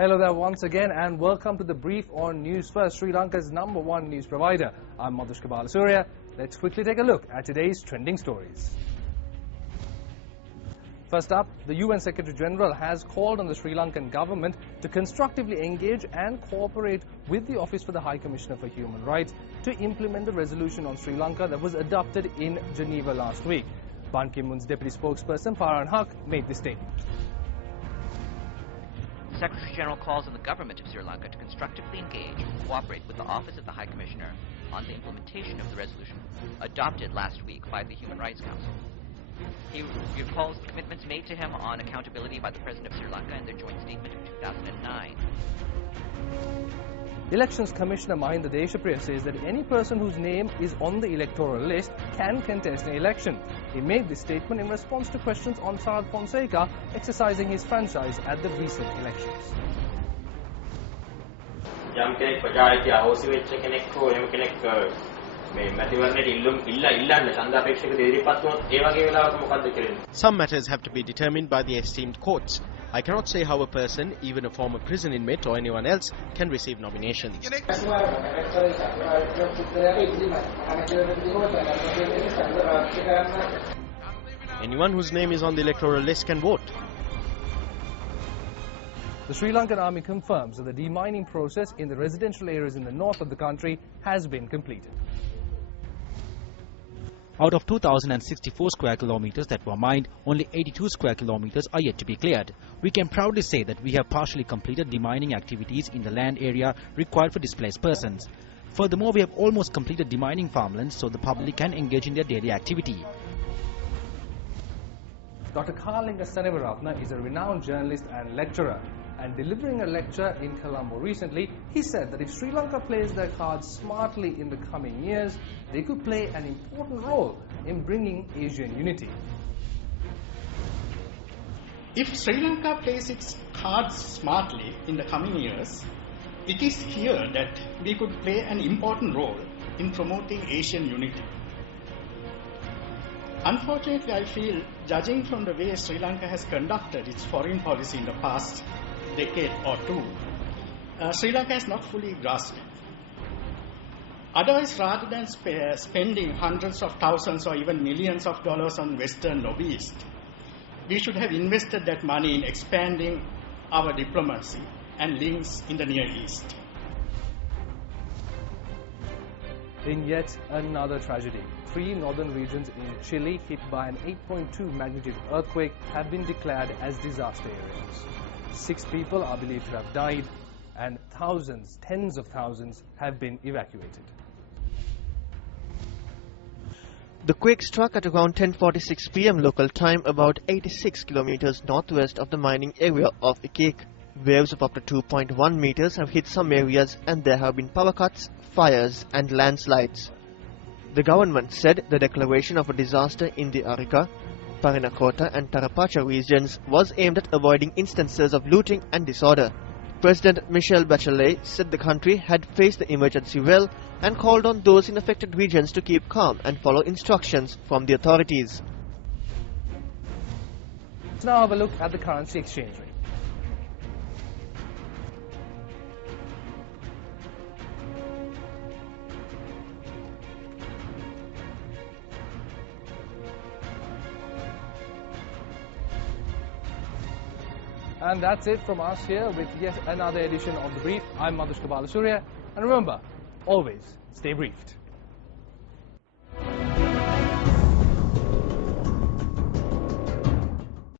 Hello there once again and welcome to the brief on Newsfirst, Sri Lanka's #1 news provider. I'm Madhushka Balasurya. Let's quickly take a look at today's trending stories. First up, the UN Secretary General has called on the Sri Lankan government to constructively engage and cooperate with the Office for the High Commissioner for Human Rights to implement the resolution on Sri Lanka that was adopted in Geneva last week. Ban Ki-moon's deputy spokesperson Farhan Haq made this statement. The Secretary General calls on the government of Sri Lanka to constructively engage and cooperate with the Office of the High Commissioner on the implementation of the resolution adopted last week by the Human Rights Council. He recalls the commitments made to him on accountability by the President of Sri Lanka in their joint statement of 2009. Elections Commissioner Mahinda Deshapriya says that any person whose name is on the electoral list can contest an election. He made this statement in response to questions on Sarath Fonseca exercising his franchise at the recent elections. යම් කෙනෙක් ප්‍රජායිතිය අවශ්‍ය වෙච්ච කෙනෙක් හෝ එහෙම කෙනෙක් මේ මැතිවරණයට ඉල්ලන්න ඡන්දාපේක්ෂක ඉදිරිපත් වුණොත් ඒ වගේ වෙලාවක මොකද්ද කරන්නේ? Some matters have to be determined by the esteemed courts. I cannot say how a person, even a former prison inmate or anyone else, can receive nominations. Anyone whose name is on the electoral list can vote. The Sri Lankan Army confirms that the demining process in the residential areas in the north of the country has been completed. Out of 2,064 square kilometers that were mined, only 82 square kilometers are yet to be cleared. We can proudly say that we have partially completed demining activities in the land area required for displaced persons. Furthermore, we have almost completed demining farmlands so the public can engage in their daily activity. Dr. Karlinga Sanevaratna is a renowned journalist and lecturer. And delivering a lecture in Colombo recently, he said that if Sri Lanka plays their cards smartly in the coming years, they could play an important role in bringing Asian unity. If Sri Lanka plays its cards smartly in the coming years, it is here that we could play an important role in promoting Asian unity. Unfortunately, I feel, judging from the way Sri Lanka has conducted its foreign policy in the past decade or two, Sri Lanka has not fully grasped it. Otherwise, rather than spending hundreds of thousands or even millions of dollars on Western lobbyists, we should have invested that money in expanding our diplomacy and links in the Near East. In yet another tragedy, 3 northern regions in Chile hit by an 8.2 magnitude earthquake have been declared as disaster areas. 6 people are believed to have died and thousands, tens of thousands have been evacuated. The quake struck at around 10:46 p.m. local time about 86 kilometers northwest of the mining area of Iquique. Waves of up to 2.1 meters have hit some areas and there have been power cuts, fires and landslides. The government said the declaration of a disaster in the Arica, Parinacota and Tarapacha regions was aimed at avoiding instances of looting and disorder. President Michelle Bachelet said the country had faced the emergency well and called on those in affected regions to keep calm and follow instructions from the authorities. Let's now have a look at the currency exchange rate. And that's it from us here with yet another edition of The Brief. I'm Madhushka Balasurya. And remember, always stay briefed.